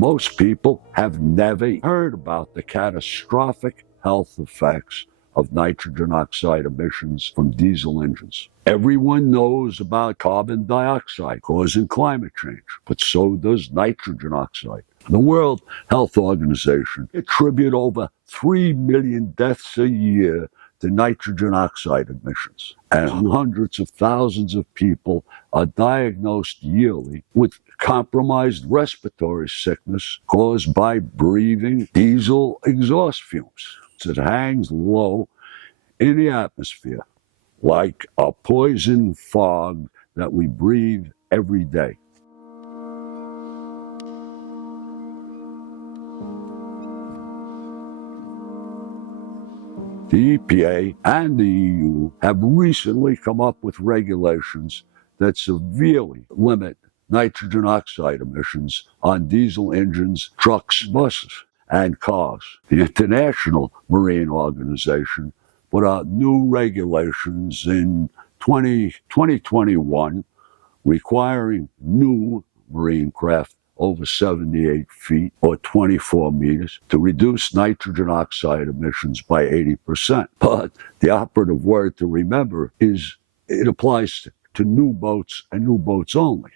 Most people have never heard about the catastrophic health effects of nitrogen oxide emissions from diesel engines. Everyone knows about carbon dioxide causing climate change, but so does nitrogen oxide. The World Health Organization attributes over 3 million deaths a year to nitrogen oxide emissions, and hundreds of thousands of people are diagnosed yearly with compromised respiratory sickness caused by breathing diesel exhaust fumes. It hangs low in the atmosphere like a poison fog that we breathe every day. The EPA and the EU have recently come up with regulations that severely limit nitrogen oxide emissions on diesel engines, trucks, buses, and cars. The International Marine Organization put out new regulations in 2021 requiring new marine craft over 78 feet or 24 meters to reduce nitrogen oxide emissions by 80%. But the operative word to remember is it applies to new boats and new boats only.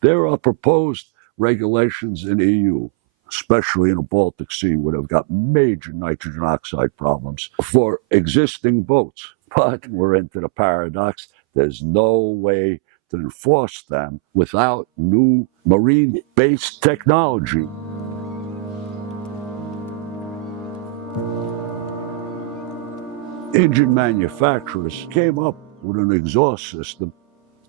There are proposed regulations in the EU, especially in the Baltic Sea, where they've got major nitrogen oxide problems for existing boats. But we're into the paradox. There's no way to enforce them without new marine-based technology. Engine manufacturers came up with an exhaust system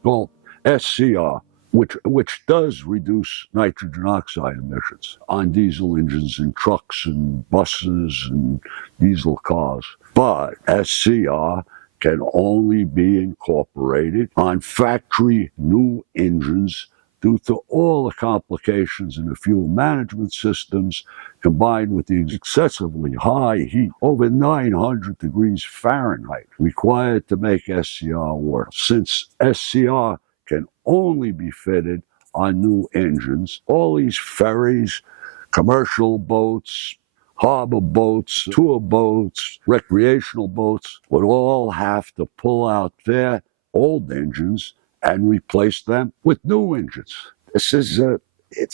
called SCR, which does reduce nitrogen oxide emissions on diesel engines and trucks and buses and diesel cars. But SCR can only be incorporated on factory new engines due to all the complications in the fuel management systems combined with the excessively high heat, over 900 degrees Fahrenheit, required to make SCR work. Since SCR can only be fitted on new engines, all these ferries, commercial boats, harbor boats, tour boats, recreational boats would all have to pull out their old engines and replace them with new engines. It's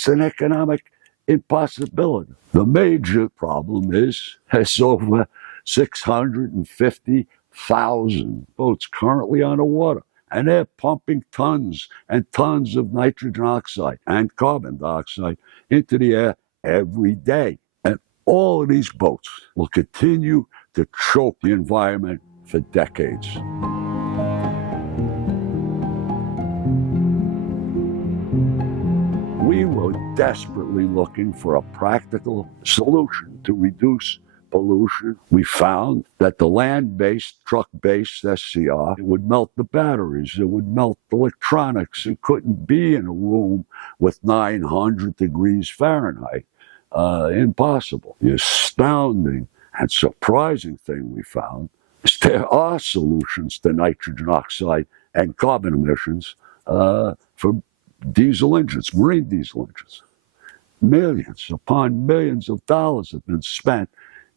an economic impossibility. The major problem is there's over 650,000 boats currently on the water, and they're pumping tons and tons of nitrogen oxide and carbon dioxide into the air every day. All of these boats will continue to choke the environment for decades. We were desperately looking for a practical solution to reduce pollution. We found that the land-based, truck-based SCR would melt the batteries, it would melt electronics. It couldn't be in a room with 900 degrees Fahrenheit. Impossible. The astounding and surprising thing we found is there are solutions to nitrogen oxide and carbon emissions for diesel engines, marine diesel engines. Millions upon millions of dollars have been spent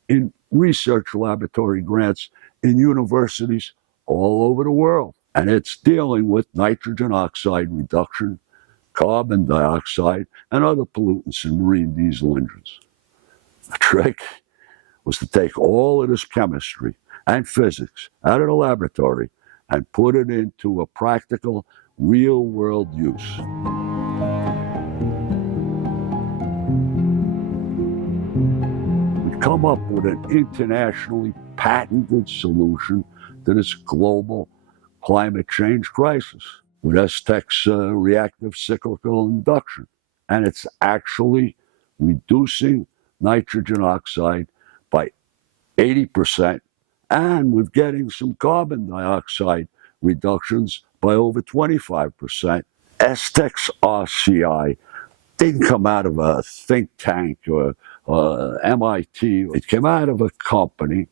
in research laboratory grants in universities all over the world. And it's dealing with nitrogen oxide reduction, carbon dioxide, and other pollutants in marine diesel engines. The trick was to take all of this chemistry and physics out of the laboratory and put it into a practical, real-world use. We come up with an internationally patented solution to this global climate change crisis with Stec's reactive cyclical induction. And it's actually reducing nitrogen oxide by 80%, and we're getting some carbon dioxide reductions by over 25%. Stec's RCI didn't come out of a think tank or MIT. It came out of a company,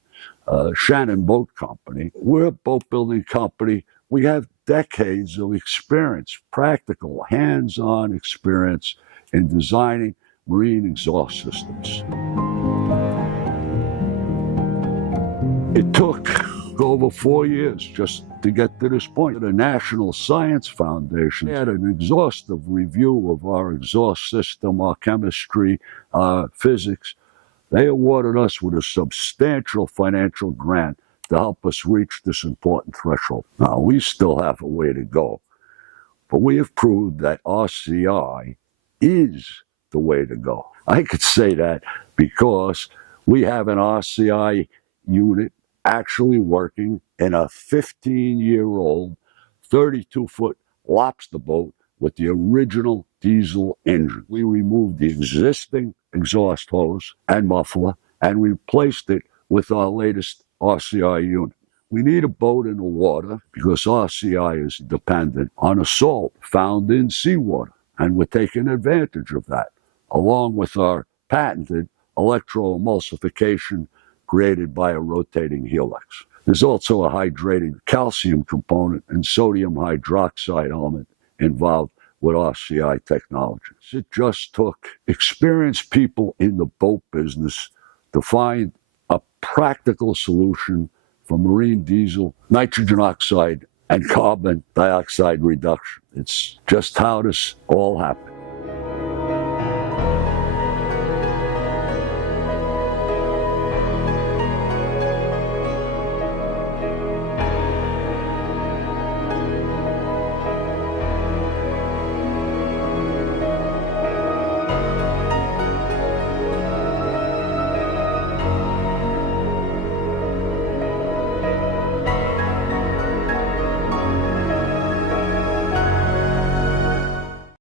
Shannon Boat Company. We're a boat building company. We have decades of experience, practical, hands-on experience in designing marine exhaust systems. It took over 4 years just to get to this point. The National Science Foundation had an exhaustive review of our exhaust system, our chemistry, our physics. They awarded us with a substantial financial grant to help us reach this important threshold. Now, we still have a way to go, but we have proved that RCI is the way to go. I could say that because we have an RCI unit actually working in a 15-year-old 32-foot lobster boat with the original diesel engine. We removed the existing exhaust hose and muffler and replaced it with our latest RCI unit. We need a boat in the water because RCI is dependent on a salt found in seawater, and we're taking advantage of that, along with our patented electroemulsification created by a rotating helix. There's also a hydrating calcium component and sodium hydroxide element involved with RCI technologies. It just took experienced people in the boat business to find a practical solution for marine diesel, nitrogen oxide, and carbon dioxide reduction. It's just how this all happened.